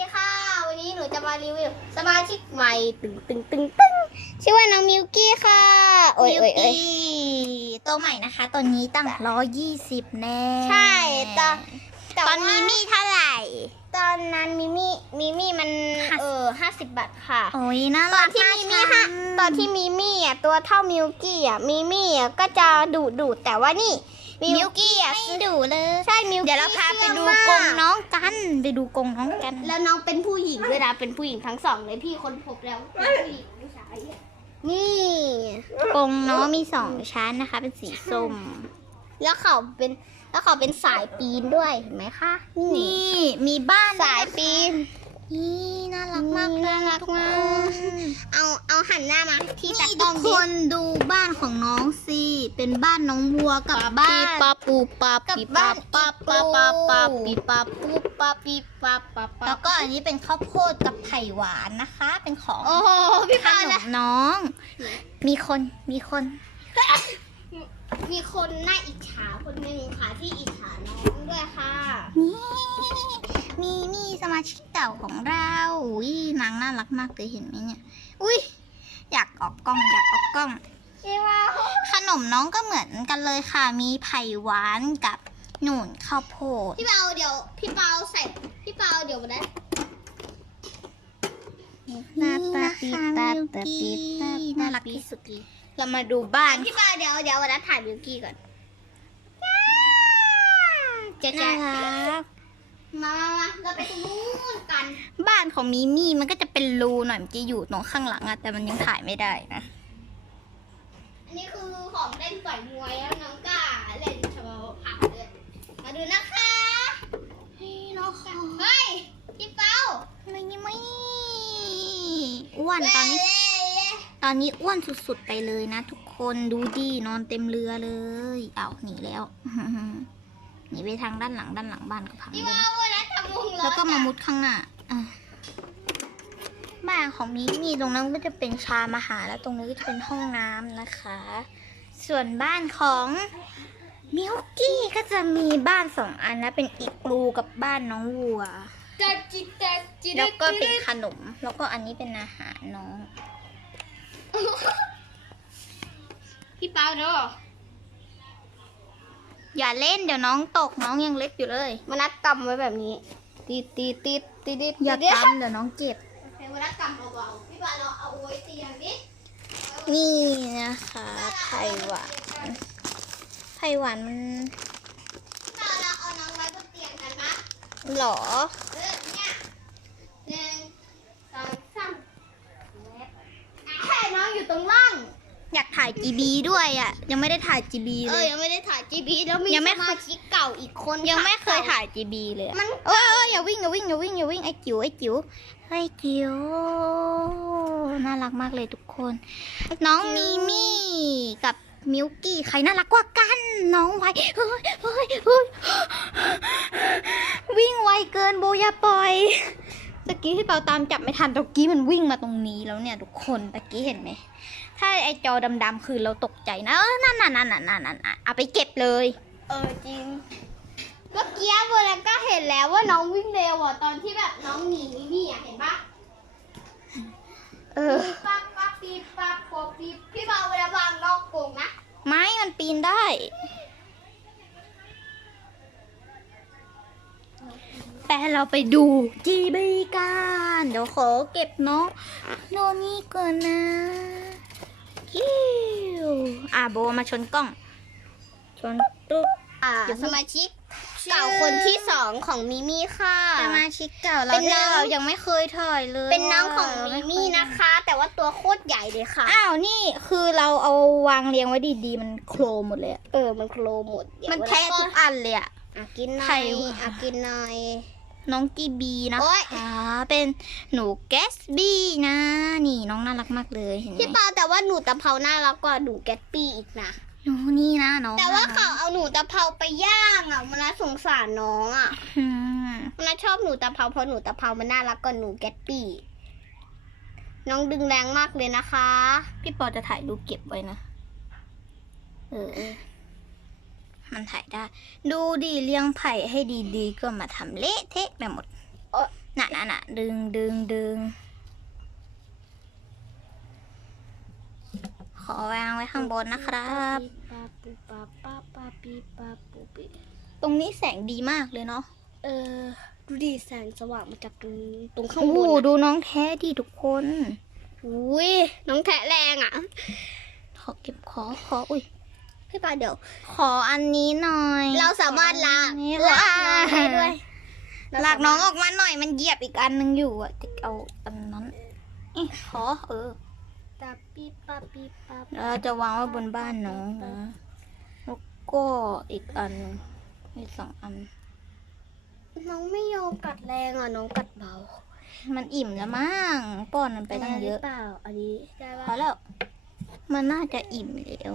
สวัสดีค่ะ วันนี้หนูจะมารีวิวสมาชิกใหม่ตึงตึงตึงตึงชื่อว่าน้องมิวกี้ค่ะโอ้ยโอ้ยโอ้ยตัวใหม่นะคะตัวนี้ตั้งร้อยยี่สิบแน่ ใช่ตอนตอนมีมี่เท่าไหร่ ตอนนั้นมิมี่มิมี่มันห้าเออห้าสิบบาทค่ะ โอ้ยน่าตอรันกที่มิมี่ฮะตอนที่มิมี่อะตัวเท่ามิวกี้อะมิมี่อะก็จะดุดุแต่ว่านี่ มิวกี้อะไม่ดูเลยใช่มิวกี้เดี๋ยวเราพาไปดูชื่กอรงว่าน้องกันไปดูกรงน้องกัน แล้วน้องเป็นผู้หญิงด้วยนะเป็นผู้หญิงทั้งสองเลยพี่คนพบแล้วเป็นผู้หญิงผู้ชายอะนี่กรงน้องมีสองชั้นนะคะ เป็นสีส้มแล้วเขาเป็นแล้วเขาเป็นสายปีนด้วยเห็นไหมคะนี่นี่มีบ้านสายปีน นี่น่ารักมากน่ารักมากเอาเอาหันหน้ามาที่นี่ตาทุกล้อกงคดินดูบ้านของน้องสิเป็นบ้านน้องวัวกับกับบ้านปาปูปากับปีบ้านปาปาปาปาปีปาปูปาปีปาปาปาแล้วก็อันนี้เป็นข้าวโพดกับไผ่หวานนะคะ เป็นของโอ้โหพี่ขปานมนะน้อง มีคนมีคน มีคนน่าอิจฉาคนหนึ่งค่ะที่อิจฉาน้องด้วยค่ะ นี่ มีมีสมา ชิกเก่าของเราอุ้ยนางน่ารักมากเลยเห็นไหมเนี่ย อุ้ยอยากออกกล้องอยากออกกล้องพี่ว่าขนมน้องก็เหมือนกันเลยค่ะ มีไผ่หวานกับหนุนข้าวโพด พี่เปาเดี๋ยว พี่เปาใส่พี่เปาเดี๋ยวนะนี่นะคะมิวกี้น่ารักที่สุดเลยเรามาดูบ้านพี่เปาเดี๋ยวเดี๋ยววันนั้นถ่ายบิวกี้ก่อน จะจะน่ารัก มามามาเราไปตรงนู้นกัน บ้านของมิมี่มันก็จะเป็นรูหน่อยมันจะอยู่ตรงข้างหลังอะแต่มันยังถ่ายไม่ได้นะ อันนี้คือของเล่นต่อยมวยแล้วน้องก้าเล่นชาวผักเลยมาดูนะคะนี่น้องค่ะเฮ้ยพี่เปาไม่ไม่อ้วนตอนนี้ ตอนนี้อ้วนสุดๆไปเลยนะ ทุกคนดูดินอนเต็มเรือเลย เอาหนีแล้ว หนีไปทางด้านหลังด้านหลังบ้านก็พังพี่เลยเปานะวันนั้นทำวงล้อแล้วก็มามุดข้างหน้าอะบ้านของมิมี่ตรงนั้นก็จะเป็นชามอาหารแล้วตรงนี้ก็จะเป็นห้องน้ำนะคะ ส่วนบ้านของมิวกี้ก็จะมีบ้านสองอันนะเป็นอีกรูกับบ้านน้องวัวจะจิตจะจิตแล้วก็เป็นขนม แล้วก็อันนี้เป็นอาหารน้อง พี่เปาเนาะ อย่าเล่นเดี๋ยวน้องตกน้องยังเล็กอยู่เลย มานัดกำไว้แบบนี้ ตีตีตีตีตีอย่าตีทำเดี๋ยวน้องเจ็บโอเคมานัดกำเบาๆพี่เปาเราเอาไว้เตียงดินี่นะคะไผ่หวานไผ่หวานมันพี่เปาเราเอาน้องไว้บนเตียงกันนะ หรอ เออเนี่ยหนึ่งสองสามแค่น้องอยู่ตรงล่าง อยากถ่าย GB ด้วยอะ ยังไม่ได้ถ่าย GB เอเลอย ยังไม่ได้ถ่ายจีบีแล้วมียังไม่ สมาชิกเก่าอีกคนยังไม่เคยก่ถ่าย GB เลยอะมันเอ้ยเอ้ยอย่าวิ่งอย่าวิ่งอย่าวิ่งอย่าวิ่งไอ้จิ๋วไอ้จิ๋วไอ้จิ๋วน่ารักมากเลยทุกคน น้องมีมี่กับมิวกี้ใครน่ารักกว่ากัน น้องไวเฮ้ยเฮ้ยเฮ้ยวิ่งไวเกินโบอย่าปล่อย ตะกี้ที่เปาตามจับไม่ทันตะกี้มันวิ่งมาตรงนี้แล้วเนี่ยทุกคนตะกี้เห็นไหม ถ้าไอจอดำๆคือเราตกใจนะเออนั่นนั่นนั่นนั่นนั่นนั่นเอาไปเก็บเลย เออจริงเมื่อกี้โบนัสก็เห็นแล้วว่าน้องวิ่งเร็วอะตอนที่แบบน้องหนีมิมี่อะเห็นปะเออปั๊บปั๊บปีบปั๊บปบปีบพี่เบาเวลาวางนอกกรงนะ ไม้มันปีนได้ แต่ เราไปดูจีบีกันเดี๋ยวขอเก็บน้องโนนี่ก่อนนะกิ้วอะโบมาชนกล้อง ชนตุ๊กอ่าอย่าเพิ่สงมาชิกเก่าคนที่สองของมิมี่ค่ะสมาชิกเก่าเราเป็นน้องเรายังไม่เคยถ่ายเลย เป็นน้องของว่ามิมี่นะคะ แต่ว่าตัวโคตรใหญ่เลยค่ะ อ้าวนี่คือเราเอาวางเรียงไว้ดีๆ มันโครมหมดเลยอะเออมันโครหมดเดี๋ยวมันแทะทุกอันเลยอะอะกินหน่ไข่อยหวานอะกินหน่อย น้องกีบีนะโอ๊ยคะ เป็นหนูแกสบี้นะ นี่น้องน่ารักมากเลยเห็นไหมพี่เปาแต่ว่าหนูตะเภาน่ารักกว่าหนูแกตปี้อีกนะหนูนี่นะน้อง แต่ว่าน่เขารักเอาหนูตะเภาไปย่างอะมันน่าสงสารน้องอะอืมมันน่าชอบหนูตะเภาเพราะหนูตะเภามันน่ารักกว่าหนูแกตปี้น้องดึงแรงมากเลยนะคะ พี่ปอจะถ่ายรูปเก็บไว้นะ เออเออ มันถ่ายได้ ดูดิเลี้ยงไผ่ให้ดีๆ ก็มาทำเละเทะไปหมดน่ะน่ะน่ะดึงดึงดึง ขอวางไว้ข้างบนนะครับปาปูปาปาปาปีปาปูปีตรงนี้แสงดีมากเลยเนาะ เออ ดูดิแสงสว่างมาจากตรงตรงข้างโอ้บโหนอะดูน้องแท้ดิทุกคน อุ้ยน้องแทะแรงอะ ขอเก็บขอขออุ้ย พี่ปาเดี๋ยว ขออันนี้หน่อย เราสามารถลากอันนี้ลากน้องได้ด้วยลากน้องออกมาหน่อยมันเหยียบอีกอันนึงอยู่อะจะเอาอันนั้นเอ๊ะขอเออปาปีปาปีปาแล้วเราจะวางไว้บนบ้านน้องนะแล้วก็อีกอันหนึ่งมีสองอัน น้องไม่ยอมกัดแรงอะน้องกัดเบา มันอิ่มแล้วมั้งป้อนมันไปตั้งเยอะหรือเปล่าอันนี้ได้พอปะแล้วมันน่าจะอิ่มแล้ว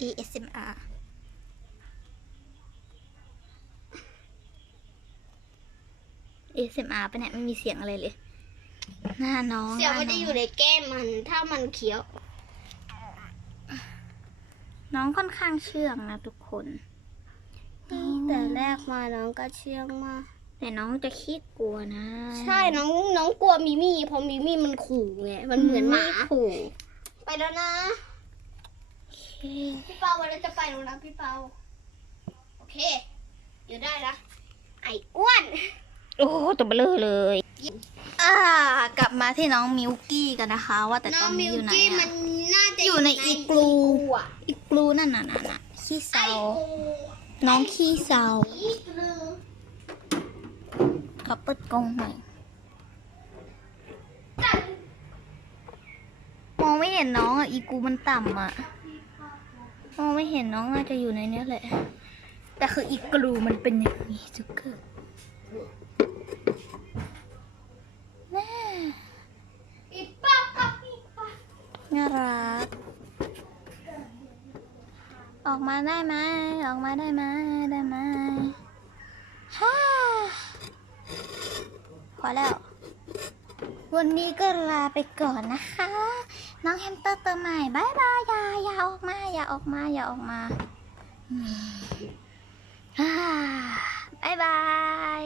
ASMR ASMR ปะเนี่ยไม่มีเสียงอะไรเลย หน้าน้องเสียงมันหจะน้าอยู่ในแก้มมันถ้ามันเคี้ยว น้องค่อนข้างเชื่องนะทุกคน แต่แรกมาน้องก็เชื่องมาก แต่น้องจะขี้กลัวนะ ใช่น้องน้องกลัวมิมี่เพราะมิมี่มันขู่ไงมันเหมือนหมาขู่ไปแล้วนะ พี่เปาวันนี้จะไปแล้วนะพี่เปาโอเคเดี๋ยวได้นะ ไอ้อ้วน โอ้ตัวเบลอเลย อ่ากลับมาที่น้องมิวกี้กันนะคะ ว่าแต่น้ตอองนมินี้วอยู่ไหนกี้มัอะนน่าจะอยู่ในอีกลูอะอีกลูนั่นน่ะน่ะน่ะขี้ไอเศร้ากูน้องขี้เศร้าอีกลูขอเปิดกล้องหน่อยมองไม่เห็นน้องอะอีกูมันต่ำอะมองไม่ เห็นน้องน่าจะอยู่ในนี้แหละ แต่คืออีกลูมันเป็นอย่างนี้จุกเกอร์แม่อีป้าป้าอีป้าน่ารัก ออกมาได้ไหม ออกมาได้ไหม ได้ไหมฮ่าพอแล้ว วันนี้ก็ลาไปก่อนนะคะ น้องแฮมสเตอร์ตัวใหม่บายบาย อย่าออกมา อย่าออกมาบายบาย